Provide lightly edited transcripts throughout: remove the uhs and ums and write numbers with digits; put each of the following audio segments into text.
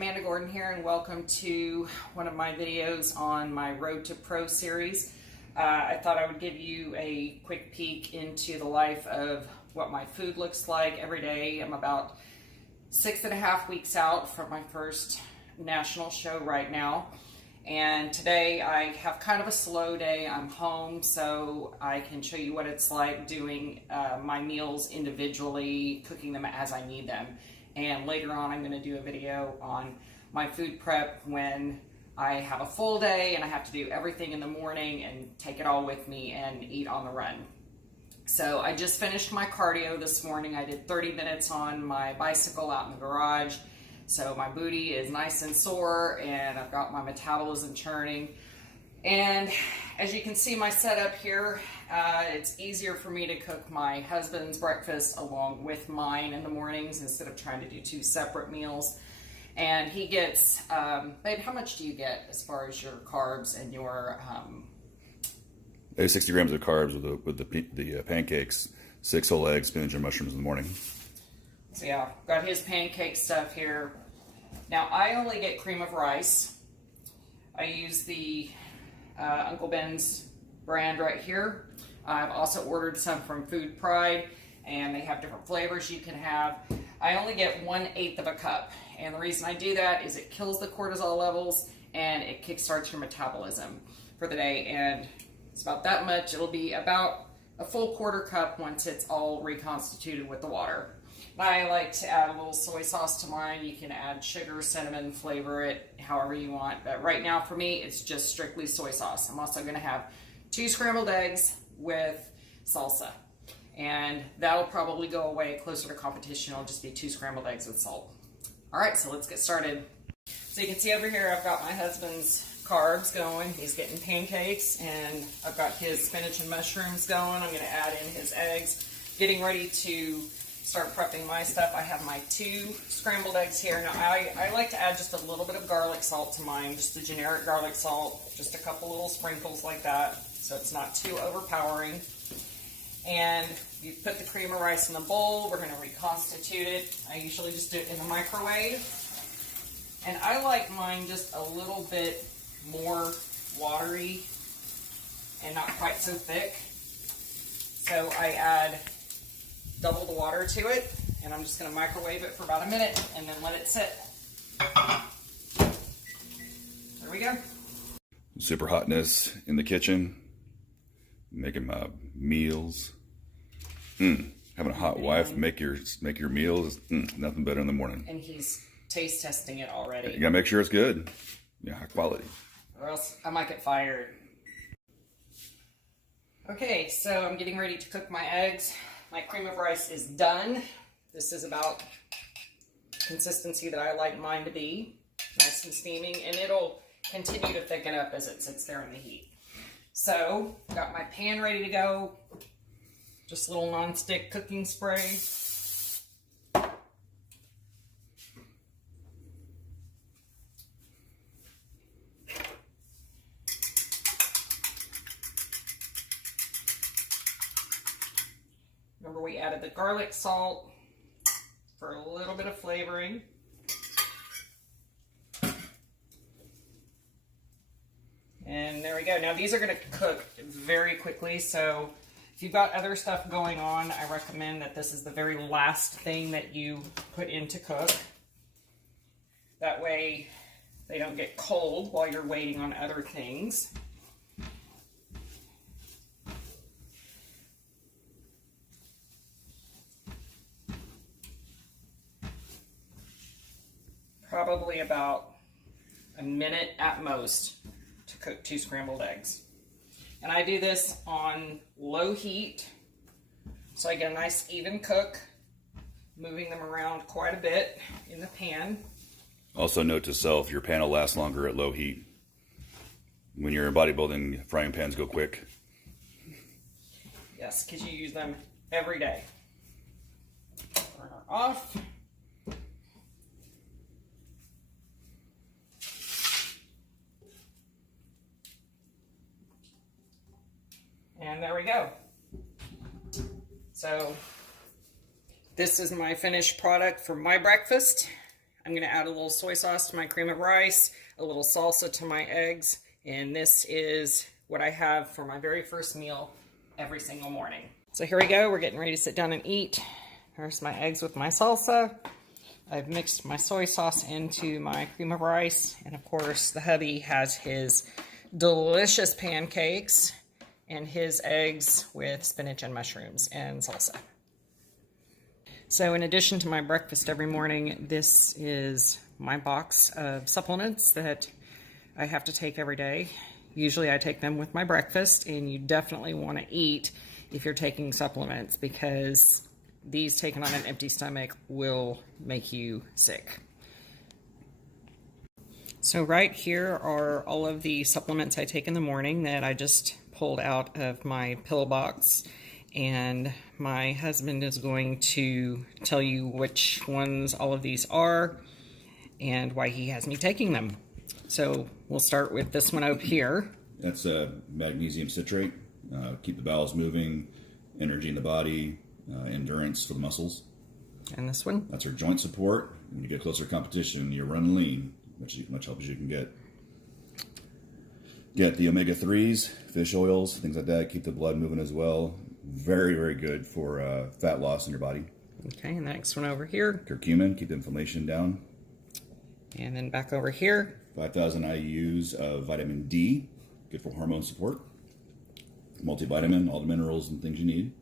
Amanda Gordon here, and welcome to one of my videos on my Road to Pro series. I thought I would give you a quick peek into the life of what my food looks like every day. I'm about 6.5 weeks out from my first national show right now. And today I have kind of a slow day. I'm home, so I can show you what it's like doing my meals individually, cooking them as I need them. And later on, I'm going to do a video on my food prep when I have a full day and I have to do everything in the morning and take it all with me and eat on the run. So I just finished my cardio this morning. I did 30 minutes on my bicycle out in the garage. So my booty is nice and sore and I've got my metabolism churning. And as you can see my setup here, it's easier for me to cook my husband's breakfast along with mine in the mornings instead of trying to do two separate meals. And he gets, babe, how much do you get as far as your carbs and your... 60 grams of carbs with the pancakes, 6 whole eggs, spinach, and mushrooms in the morning. So yeah, got his pancake stuff here. Now I only get cream of rice. I use the Uncle Ben's brand right here. I've also ordered some from Food Pride, and they have different flavors you can have. I only get 1/8 of a cup, and the reason I do that is it kills the cortisol levels and it kickstarts your metabolism for the day, and it's about that much. It'll be about a full quarter cup once it's all reconstituted with the water. I like to add a little soy sauce to mine. You can add sugar, cinnamon, flavor it however you want. But right now for me, it's just strictly soy sauce. I'm also going to have 2 scrambled eggs with salsa. And that'll probably go away closer to competition. It'll just be 2 scrambled eggs with salt. All right, so let's get started. So you can see over here, I've got my husband's carbs going. He's getting pancakes, and I've got his spinach and mushrooms going. I'm going to add in his eggs. Getting ready to start prepping my stuff. I have my 2 scrambled eggs here. Now I like to add just a little bit of garlic salt to mine, just the generic garlic salt, just a couple little sprinkles like that, so it's not too overpowering. And you put the cream of rice in the bowl. We're going to reconstitute it. I usually just do it in the microwave. And I like mine just a little bit more watery and not quite so thick. So I add double the water to it, and I'm just going to microwave it for about a minute and then let it sit. There we go. Super hotness in the kitchen, making my meals. Having a hot wife make your meals, nothing better in the morning. And he's taste testing it already. You gotta make sure it's good, high quality, or else I might get fired. Okay, so I'm getting ready to cook my eggs. My cream of rice is done. This is about consistency that I like mine to be. Nice and steaming, and it'll continue to thicken up as it sits there in the heat. So, got my pan ready to go. Just a little non-stick cooking spray. Remember, we added the garlic salt for a little bit of flavoring. And there we go. Now these are going to cook very quickly, so if you've got other stuff going on, I recommend that this is the very last thing that you put in to cook. That way they don't get cold while you're waiting on other things. Probably about a minute at most to cook 2 scrambled eggs. And I do this on low heat, so I get a nice even cook, moving them around quite a bit in the pan. Also, note to self, your pan will last longer at low heat. When you're in bodybuilding, frying pans go quick. Yes, because you use them every day. Burner off. And there we go. So this is my finished product for my breakfast. I'm going to add a little soy sauce to my cream of rice, a little salsa to my eggs, and this is what I have for my very first meal every single morning. So here we go. We're getting ready to sit down and eat. Here's my eggs with my salsa. I've mixed my soy sauce into my cream of rice, and of course the hubby has his delicious pancakes and his eggs with spinach and mushrooms and salsa. So in addition to my breakfast every morning, this is my box of supplements that I have to take every day. Usually I take them with my breakfast, and you definitely want to eat if you're taking supplements, because these taken on an empty stomach will make you sick. So right here are all of the supplements I take in the morning that I just pulled out of my pill box. And my husband is going to tell you which ones all of these are and why he has me taking them. So we'll start with this one up here. That's magnesium citrate. Keep the bowels moving, energy in the body, endurance for the muscles. And this one? That's our joint support. When you get closer to competition, you run lean, much help as you can get. Get the omega-3s, fish oils, things like that. Keep the blood moving as well. Very, very good for fat loss in your body. Okay, and the next one over here. Curcumin, keep the inflammation down. And then back over here. 5,000 IUs of vitamin D, good for hormone support. Multivitamin, all the minerals and things you need.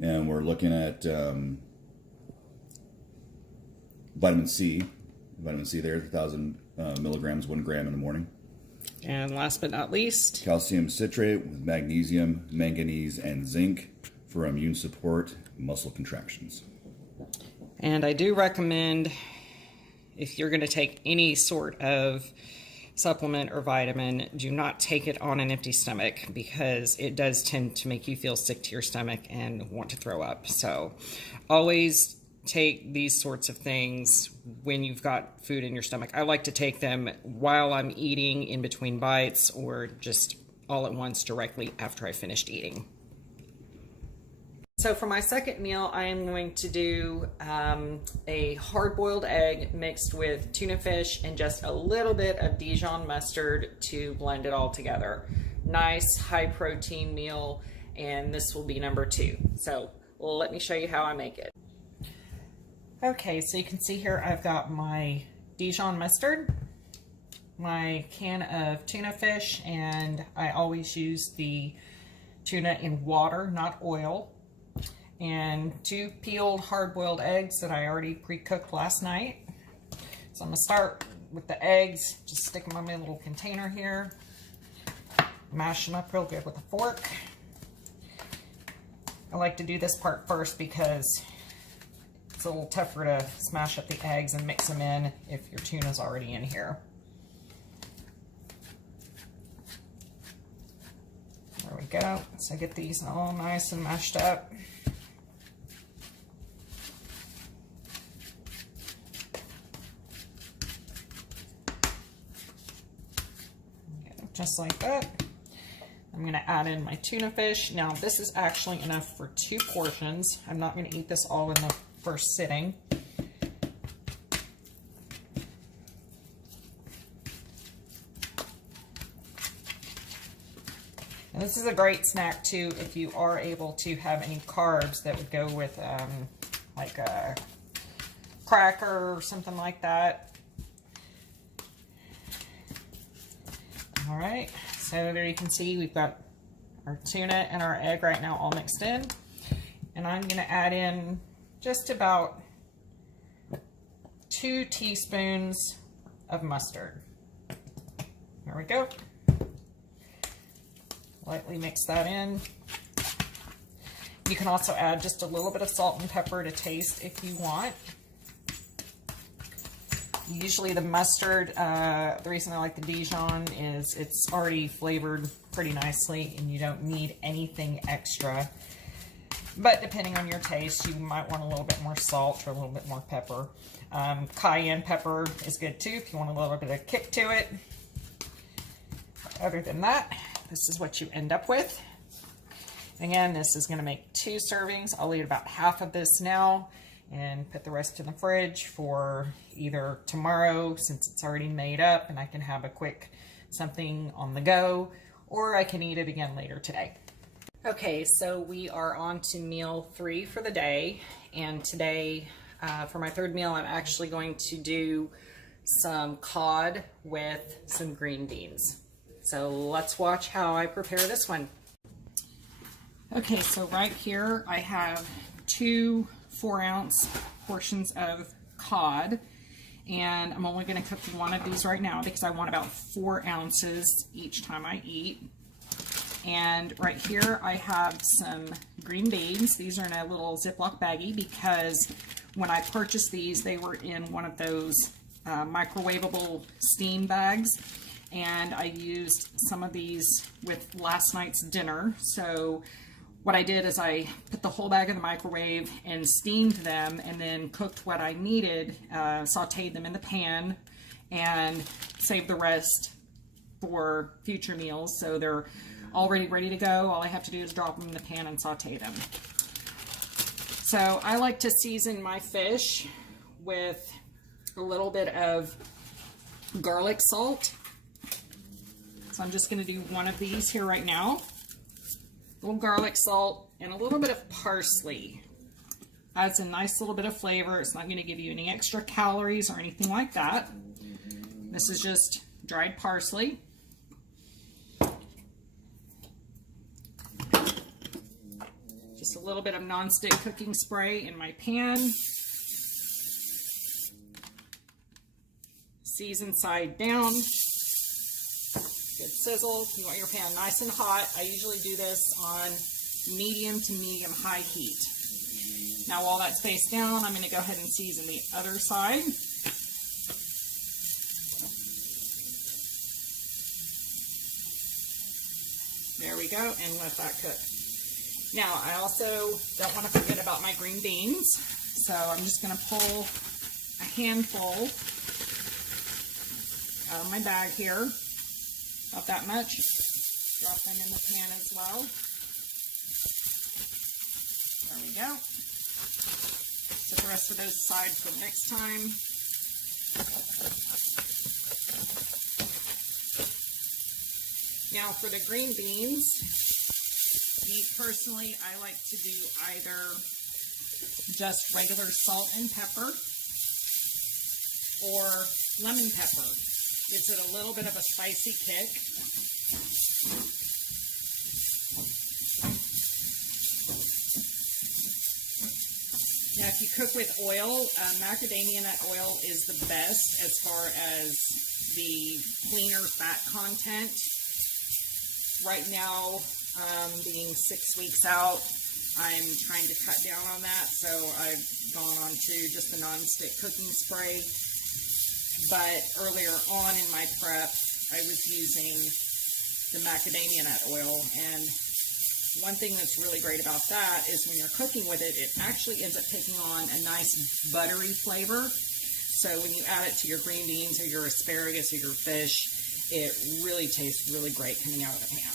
And we're looking at vitamin C. Vitamin C there, 1,000 milligrams, 1 gram in the morning. And last but not least, calcium citrate with magnesium, manganese, and zinc for immune support, muscle contractions. And I do recommend, if you're going to take any sort of supplement or vitamin, do not take it on an empty stomach, because it does tend to make you feel sick to your stomach and want to throw up. So always take these sorts of things when you've got food in your stomach. I like to take them while I'm eating, in between bites, or just all at once directly after I finished eating. So for my second meal, I am going to do a hard-boiled egg mixed with tuna fish and just a little bit of Dijon mustard to blend it all together. Nice high-protein meal, and this will be number 2. So let me show you how I make it. Okay, so you can see here I've got my Dijon mustard, my can of tuna fish, and I always use the tuna in water, not oil, and 2 peeled hard-boiled eggs that I already pre-cooked last night. So I'm going to start with the eggs, just stick them in my little container here, mash them up real good with a fork. I like to do this part first because it's a little tougher to smash up the eggs and mix them in if your tuna's already in here. There we go. So get these all nice and mashed up. Just like that. I'm going to add in my tuna fish. Now this is actually enough for 2 portions. I'm not going to eat this all in the first sitting. And this is a great snack too if you are able to have any carbs that would go with like a cracker or something like that. All right, so there you can see we've got our tuna and our egg right now all mixed in. And I'm going to add in just about 2 teaspoons of mustard. There we go. Lightly mix that in. You can also add just a little bit of salt and pepper to taste if you want. Usually the mustard, the reason I like the Dijon is it's already flavored pretty nicely and you don't need anything extra. But depending on your taste, you might want a little bit more salt or a little bit more pepper. Cayenne pepper is good too if you want a little bit of kick to it. Other than that, this is what you end up with. Again, this is going to make 2 servings. I'll eat about half of this now. and put the rest in the fridge for either tomorrow, since it's already made up and I can have a quick something on the go, or I can eat it again later today. Okay, so we are on to meal 3 for the day, and today for my third meal I'm actually going to do some cod with some green beans. So let's watch how I prepare this one. Okay, so right here I have 2 4-ounce portions of cod, and I'm only going to cook one of these right now because I want about 4 ounces each time I eat. And right here I have some green beans. These are in a little Ziploc baggie because when I purchased these, they were in one of those microwavable steam bags, and I used some of these with last night's dinner. So what I did is I put the whole bag in the microwave and steamed them, and then cooked what I needed, sauteed them in the pan, and saved the rest for future meals. So they're already ready to go. All I have to do is drop them in the pan and saute them. So I like to season my fish with a little bit of garlic salt. So I'm just going to do one of these here right now. A little garlic salt and a little bit of parsley. Adds a nice little bit of flavor. It's not going to give you any extra calories or anything like that. This is just dried parsley. Just a little bit of non-stick cooking spray in my pan. Season side down. Good sizzle. You want your pan nice and hot. I usually do this on medium to medium high heat. Now while that's faced down, I'm going to go ahead and season the other side. There we go, and let that cook. Now I also don't want to forget about my green beans, so I'm just going to pull a handful out of my bag here. About that much. Drop them in the pan as well. There we go. Set the rest of those aside for next time. Now for the green beans, me personally, I like to do either just regular salt and pepper or lemon pepper. Gives it a little bit of a spicy kick. Now, if you cook with oil, macadamia nut oil is the best as far as the cleaner fat content. Right now, being 6 weeks out, I'm trying to cut down on that, so I've gone on to just the non-stick cooking spray. But earlier on in my prep, I was using the macadamia nut oil, and one thing that's really great about that is when you're cooking with it, it actually ends up taking on a nice buttery flavor. So when you add it to your green beans or your asparagus or your fish, it really tastes really great coming out of the pan.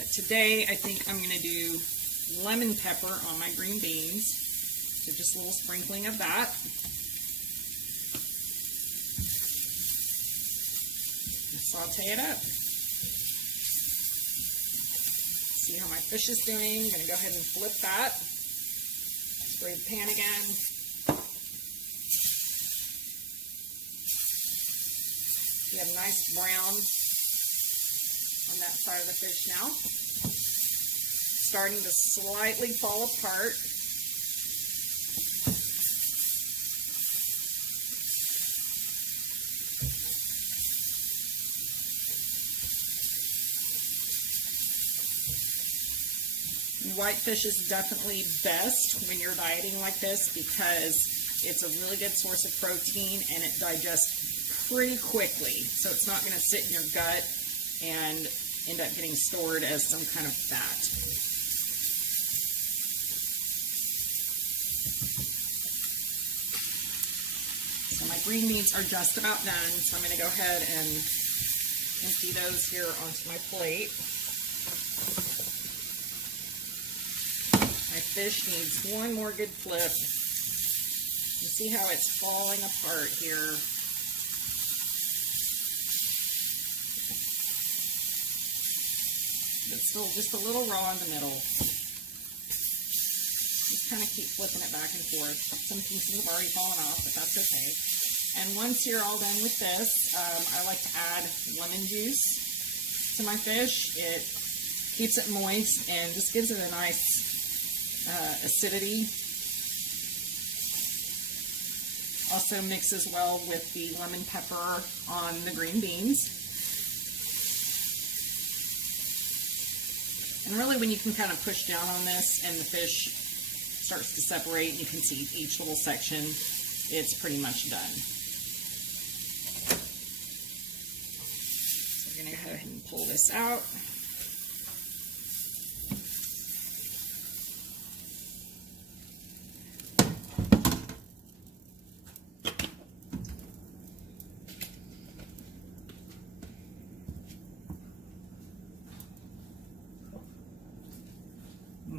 But today, I think I'm going to do lemon pepper on my green beans. So just a little sprinkling of that. Saute it up. See how my fish is doing. I'm going to go ahead and flip that. Spray the pan again. You have nice brown on that side of the fish now. Starting to slightly fall apart. Whitefish is definitely best when you're dieting like this because it's a really good source of protein and it digests pretty quickly. So it's not going to sit in your gut and end up getting stored as some kind of fat. So my green beans are just about done, so I'm going to go ahead and empty those here onto my plate. My fish needs one more good flip. You see how it's falling apart here. It's still just a little raw in the middle. Just kind of keep flipping it back and forth. Some pieces have already fallen off, but that's okay. And once you're all done with this, I like to add lemon juice to my fish. It keeps it moist and just gives it a nice acidity. Also mixes well with the lemon pepper on the green beans. And really when you can kind of push down on this and the fish starts to separate, you can see each little section, it's pretty much done. So we're going to go ahead and pull this out.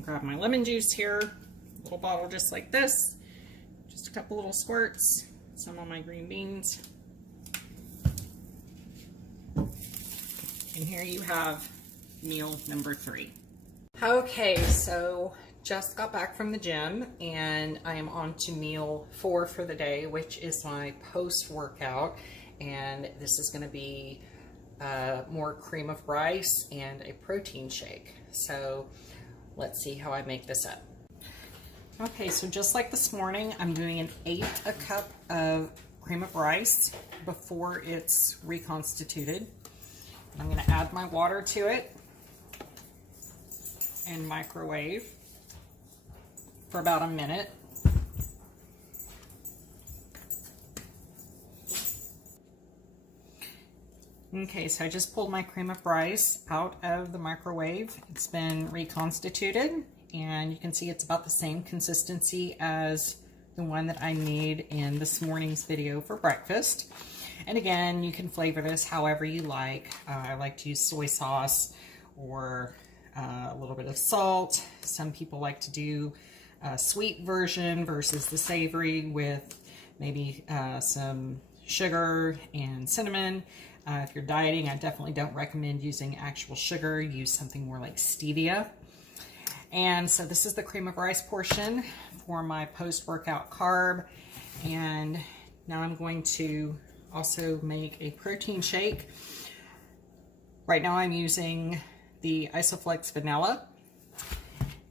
Grab my lemon juice here, little bottle just like this, just a couple little squirts, some on my green beans. And here you have meal number 3. Okay, so just got back from the gym and I am on to meal 4 for the day, which is my post-workout. And this is gonna be more cream of rice and a protein shake. So let's see how I make this up. Okay, so just like this morning, I'm doing an 1/8 cup of cream of rice before it's reconstituted. I'm gonna add my water to it and microwave for about a minute. Okay, so I just pulled my cream of rice out of the microwave. It's been reconstituted, and you can see it's about the same consistency as the one that I made in this morning's video for breakfast. And again, you can flavor this however you like. I like to use soy sauce or a little bit of salt. Some people like to do a sweet version versus the savory with maybe some sugar and cinnamon. If you're dieting, I definitely don't recommend using actual sugar. Use something more like stevia. And so this is the cream of rice portion for my post-workout carb. And now I'm going to also make a protein shake. Right now I'm using the Isoflex vanilla.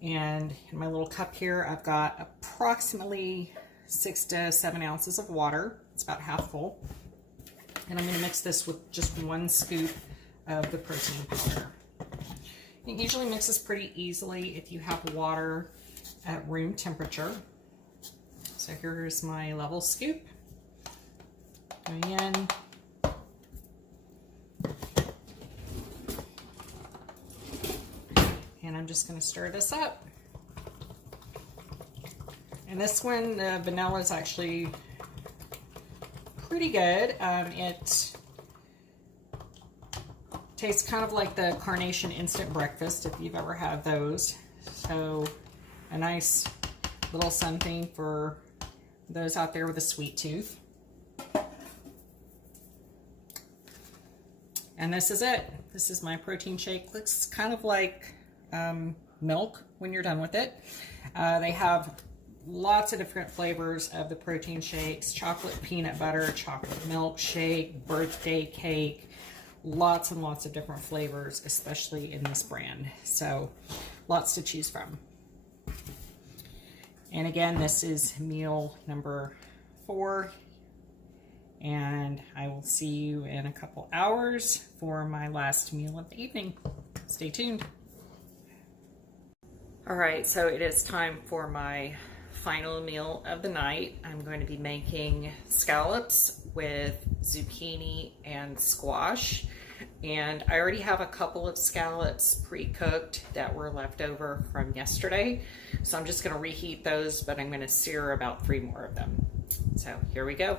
And in my little cup here, I've got approximately 6 to 7 ounces of water. It's about half full. And I'm going to mix this with just 1 scoop of the protein powder. It usually mixes pretty easily if you have water at room temperature. So here's my level scoop. Going in. And I'm just going to stir this up. And this one, the vanilla is actually pretty good. It tastes kind of like the Carnation Instant Breakfast, if you've ever had those. So a nice little something for those out there with a sweet tooth. And this is it. This is my protein shake. Looks kind of like milk when you're done with it. They have lots of different flavors of the protein shakes: chocolate peanut butter, chocolate milkshake, birthday cake, lots and lots of different flavors, especially in this brand. So lots to choose from. And again, this is meal number 4. And I will see you in a couple hours for my last meal of the evening. Stay tuned. All right, so it is time for my final meal of the night. I'm going to be making scallops with zucchini and squash. And I already have a couple of scallops pre-cooked that were left over from yesterday. So I'm just going to reheat those, but I'm going to sear about 3 more of them. So here we go.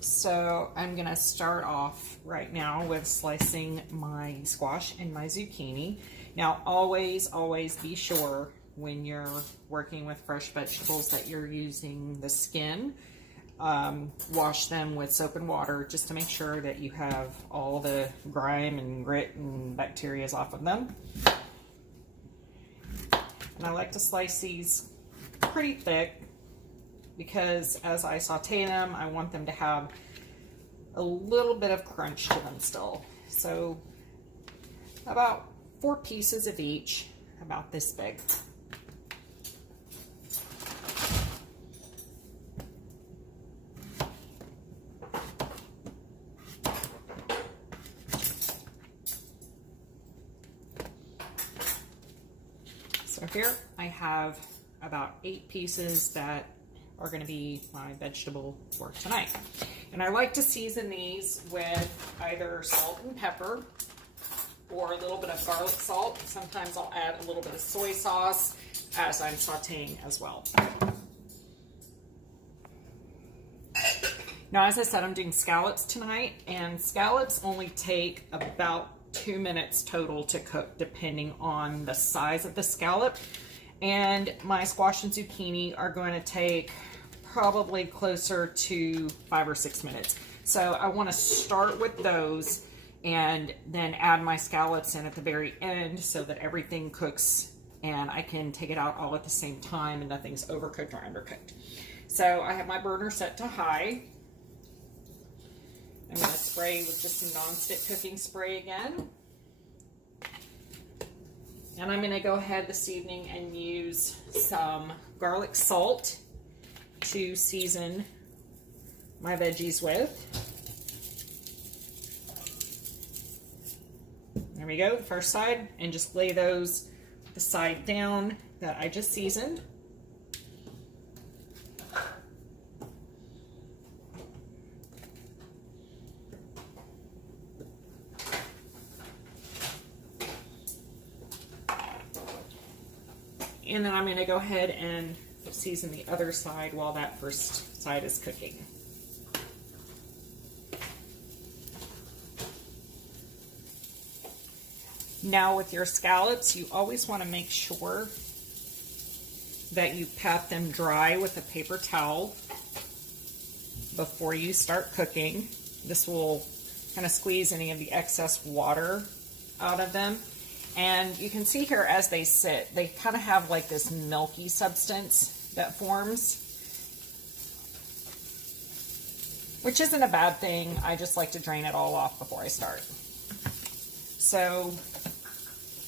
So I'm going to start off right now with slicing my squash and my zucchini. Now always be sure when you're working with fresh vegetables that you're using the skin. Wash them with soap and water just to make sure that you have all the grime and grit and bacteria off of them. And I like to slice these pretty thick because as I saute them, I want them to have a little bit of crunch to them still. So about 4 pieces of each, about this big. So here I have about 8 pieces that are going to be my vegetable for tonight. And I like to season these with either salt and pepper or a little bit of garlic salt. Sometimes I'll add a little bit of soy sauce as I'm sauteing as well. Now, as I said, I'm doing scallops tonight, and scallops only take about 2 minutes total to cook, depending on the size of the scallop. And my squash and zucchini are going to take probably closer to 5 or 6 minutes. So I want to start with those and then add my scallops in at the very end so that everything cooks and I can take it out all at the same time and nothing's overcooked or undercooked. So I have my burner set to high. I'm going to spray with just some nonstick cooking spray again. And I'm going to go ahead this evening and use some garlic salt to season my veggies with. There we go, first side, and just lay those the side down that I just seasoned. And then I'm going to go ahead and season the other side while that first side is cooking. Now with your scallops, you always want to make sure that you pat them dry with a paper towel before you start cooking. This will kind of squeeze any of the excess water out of them. And you can see here as they sit, they kind of have like this milky substance that forms, which isn't a bad thing. I just like to drain it all off before I start. So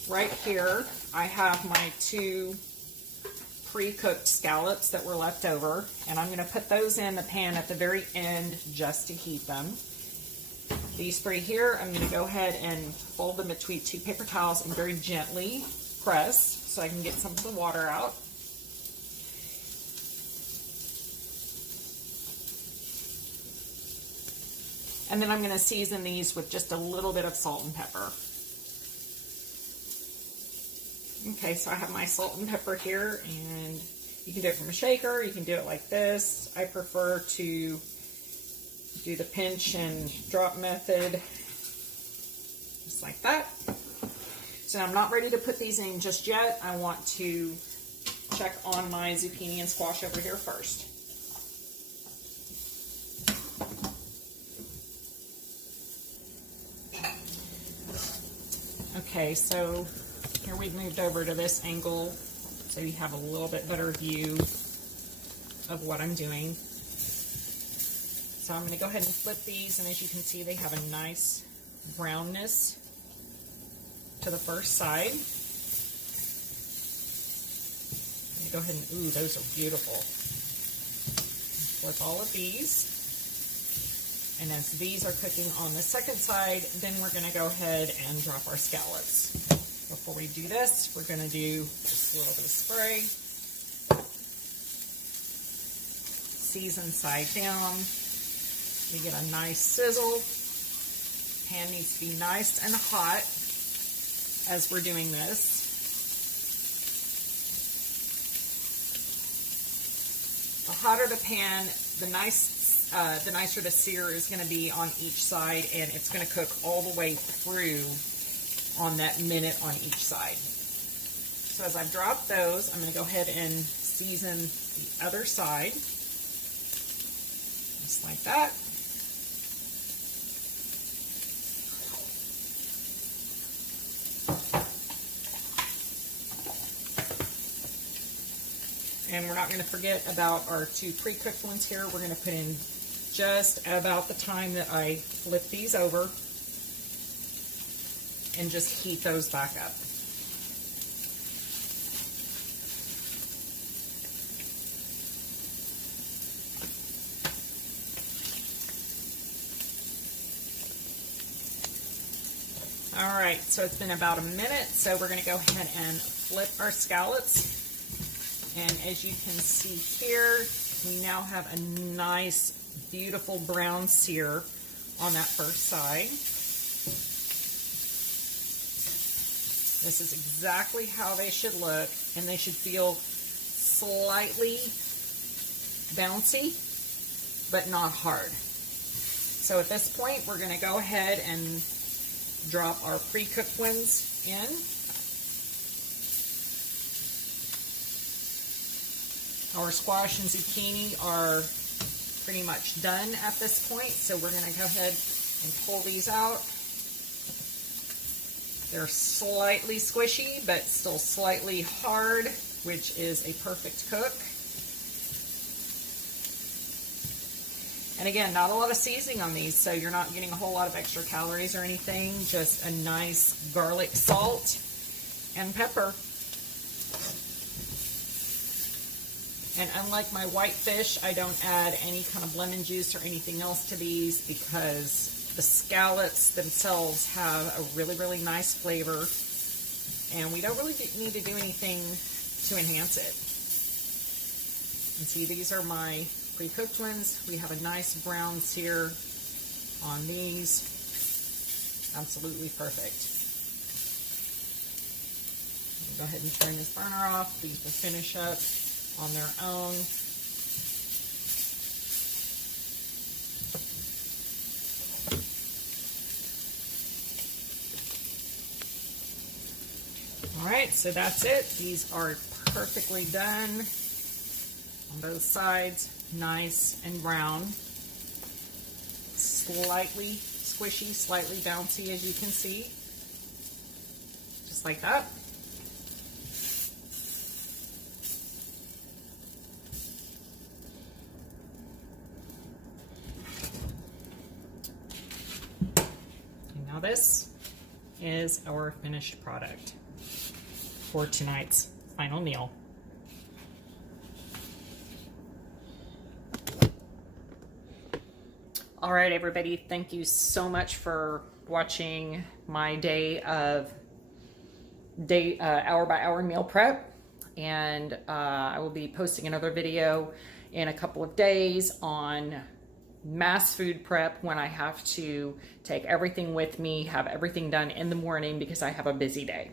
right here, I have my 2 pre-cooked scallops that were left over, and I'm going to put those in the pan at the very end just to heat them. These 3 here, I'm going to go ahead and fold them between 2 paper towels and very gently press so I can get some of the water out. And then I'm going to season these with just a little bit of salt and pepper. Okay, so I have my salt and pepper here, and you can do it from a shaker, you can do it like this. I prefer to do the pinch and drop method, just like that. So I'm not ready to put these in just yet. I want to check on my zucchini and squash over here first. Okay, so here we've moved over to this angle so you have a little bit better view of what I'm doing. So I'm going to go ahead and flip these, and as you can see, they have a nice brownness to the first side. Let me go ahead and, ooh, those are beautiful. Flip all of these. And as these are cooking on the second side, then we're going to go ahead and drop our scallops. Before we do this, we're going to do just a little bit of spray. Season side down. We get a nice sizzle. Pan needs to be nice and hot as we're doing this. The hotter the pan, the nicer the sear is going to be on each side, and it's going to cook all the way through on that minute on each side. So as I've dropped those, I'm going to go ahead and season the other side. Just like that. And we're not going to forget about our 2 pre-cooked ones here. We're going to put in just about the time that I flip these over and just heat those back up. All right, so it's been about a minute, so we're going to go ahead and flip our scallops. And as you can see here, we now have a nice, beautiful brown sear on that first side. This is exactly how they should look, and they should feel slightly bouncy, but not hard. So at this point, we're going to go ahead and drop our pre-cooked ones in. Our squash and zucchini are pretty much done at this point, so we're going to go ahead and pull these out. They're slightly squishy, but still slightly hard, which is a perfect cook. And again, not a lot of seasoning on these, so you're not getting a whole lot of extra calories or anything, just a nice garlic, salt, and pepper. And unlike my white fish, I don't add any kind of lemon juice or anything else to these because the scallops themselves have a really, really nice flavor. And we don't really need to do anything to enhance it. And see, these are my pre-cooked ones. We have a nice brown sear on these. Absolutely perfect. Go ahead and turn this burner off. These will finish up on their own. All right, so that's it. These are perfectly done on both sides, nice and brown, slightly squishy, slightly bouncy, as you can see, just like that. Now this is our finished product for tonight's final meal. All right, everybody, thank you so much for watching my day of hour by hour meal prep. And I will be posting another video in a couple of days on mass food prep when I have to take everything with me, have everything done in the morning because I have a busy day.